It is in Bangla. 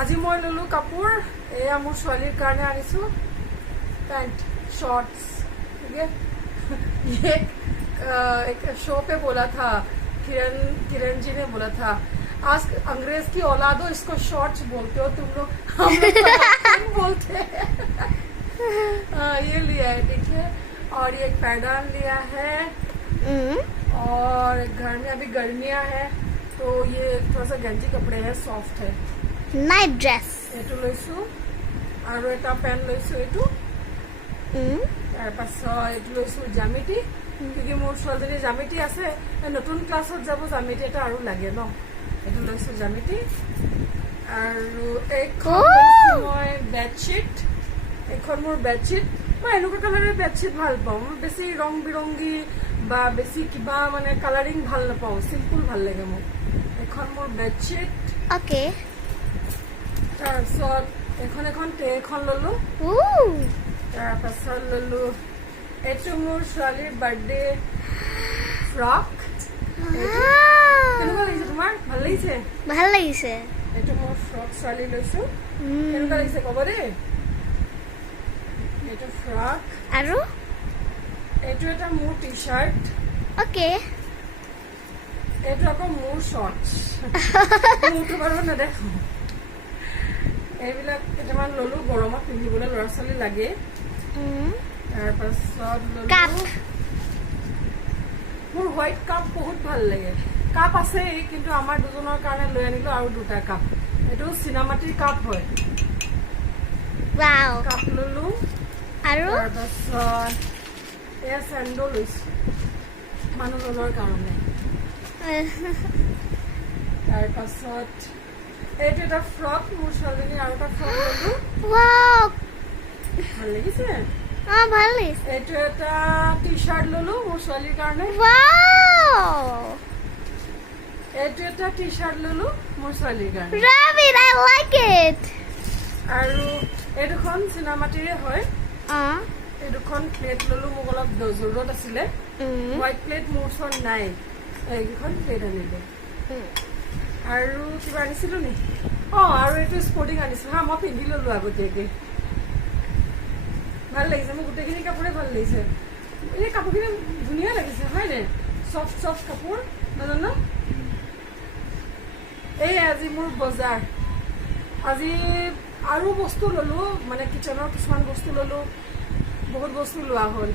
আজি মই ললো কাপোৰ এয়া মোৰ ছোৱালীৰ কাৰণে আনিছো পেণ্ট शॉर्ट्स ठीक है ये अ, एक शो पे बोला था किरण किरण जी ने बोला था आज अंग्रेज की औलाद हो इसको शॉर्ट्स बोलते हो तुम लोग हम लोग तो पैंट बोलते हैं हाँ, ये लिया है ठीक है और ये एक पैदान लिया है Mm. और घर में अभी गर्मियाँ है तो ये थोड़ा सा गंजी कपड़े हैं सॉफ्ट है Night dress. এইটো লৈছো। আৰু এটা পেণ্ট লৈছো এইটো. তাৰপাছত এইটো লৈছো জামিতি কিউকি মোৰ ছোৱালীজনী জামিতি আছে নতুন ক্লাছত যাব জামিতি এটা আৰু লাগে ন। এইটো লৈছো জামিতি আৰু এইখন! মই বেডশ্বীট এইখন মোৰ বেডশ্বীট মই এনেকুৱা কালাৰৰ বেডশ্বীট ভালো পাওঁ। মই বেছি ৰং বিৰংগী বা বেছি কিবা মানে কালাৰিং ভালো নাপাওঁ। চিম্পুল ভালো লাগে মোক এখন মোৰ বেডশ্বীট. তাৰপিছত এখন এখন ট্ৰে এখন ললো. তাৰপাছত ললো। এইটো মোৰ ছোৱালীৰ বাৰ্থডে ফ্ৰক কেনেকুৱা লাগিছে তোমাৰ ভালো লাগিছে? ভালো লাগিছে। এইটো মোৰ ফ্ৰক ছোৱালী লৈছো. কেনেকুৱা লাগিছে ক'ব দেই এইটো ফ্ৰক আৰু এইটো এটা মোৰ টি চাৰ্ট অ'কে এইটো আকৌ মোৰ শ্বৰ্টছ মোৰটো বাৰু নেদেখো এইবিলাক কেইটামান ললো গৰমত পিন্ধিবলৈ ল'ৰা ছোৱালী লাগে. তাৰপাছত ললো মোৰ হোৱাইট কাপ বহুত ভালো লাগে। কাপ আছেই কিন্তু আমাৰ দুজনৰ কাৰণে লৈ আনিলো আৰু দুটা কাপ। এইটো চিনামাটিৰ কাপ হয়। কাপ ললো। আৰু? তাৰপাছত এয়া চেণ্ডো লৈছো মানুহজনৰ কাৰণে। তাৰপাছত এটা ফ্ৰক মোৰ ছোৱালীজনী আৰু এটা ফ্ৰক ললো ৱাও ভালো লাগিছে? অ ভালো লাগিছে। এটা টি চাৰ্ট ললো কাৰণে ৱাও এইটো এটা টি চাৰ্ট ললো মোৰ ছোৱালীৰ কাৰণে আই লাইক ইট চিনামাটিৰে হয় অ এই দুখন প্লেট ললো মোক অলপ জৰুৰত আছিলে. হোৱাইট প্লেট মোৰ ওচৰত নাই। এইকেইখন প্লেট আনিলো. আৰু কিবা আনিছিলো নি? অ, আৰু এইটো স্পৰ্টিং আনিছিলো। হা, মই পিন্ধি ললো আগতীয়াকৈ। ভালো লাগিছে, মোৰ গোটেইখিনি কাপোৰে ভালো লাগিছে। এই কাপোৰখিনি ধুনীয়া লাগিছে হয়নে চফ্ট চফ্ট কাপোৰ নাজানো এই আজি মোৰ বজাৰ। আজি আৰু বস্তু ললো মানে কিচেনৰ কিছুমান বস্তু ললো। বহুত বস্তু লোৱা হ'ল।